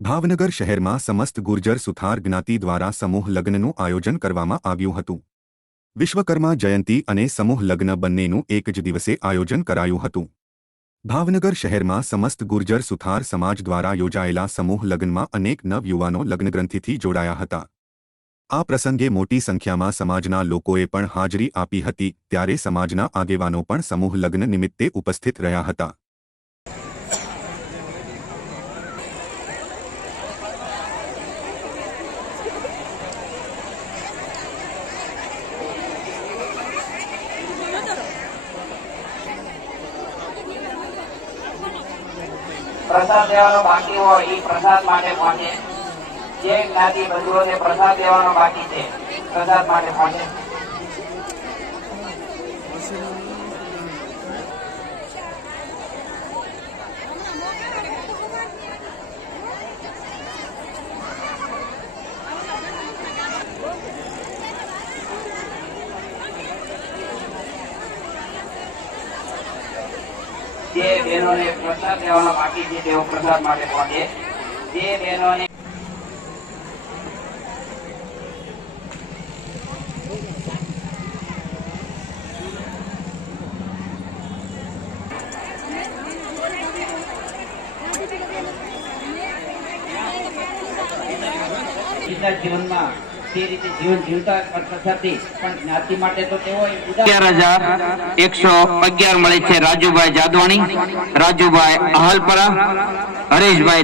ભાવનગર શહેરમાં સમસ્ત ગુર્જર સુથાર જ્ઞાતિ દ્વારા સમૂહ લગ્નનું આયોજન કરવામાં આવ્યું હતું। વિશ્વકર્મા જયંતી અને સમૂહ લગ્ન બંનેનું એક જ દિવસે આયોજન કરાયું હતું। ભાવનગર શહેરમાં સમસ્ત ગુર્જર સુથાર સમાજ દ્વારા યોજાયેલા સમૂહ લગ્નમાં અનેક નવયુવાનો લગ્નગ્રંથિથી જોડાયા હતા। આ પ્રસંગે મોટી સંખ્યામાં સમાજના લોકોએ પણ હાજરી આપી હતી, ત્યારે સમાજના આગેવાનો પણ સમૂહ લગ્ન નિમિત્તે ઉપસ્થિત રહ્યા હતા। प्रसाद लेवानो बाकी हो ई प्रसाद माटे पहुंचे। जे ज्ञाति बंधुओने प्रसाद लेवानो बाकी छे प्रसाद माटे पहुंचे। जे बहनों ने प्रसाद लेवानो बाकी छे तेओ प्रसाद माटे पहुंचे। जे बहनों ने जीवन में जीवन जीवता ज्ञाति माटे तो 11,111 मळे छे। राजूभाई जादवाणी, राजूभाई आहलपरा, हरेशभाई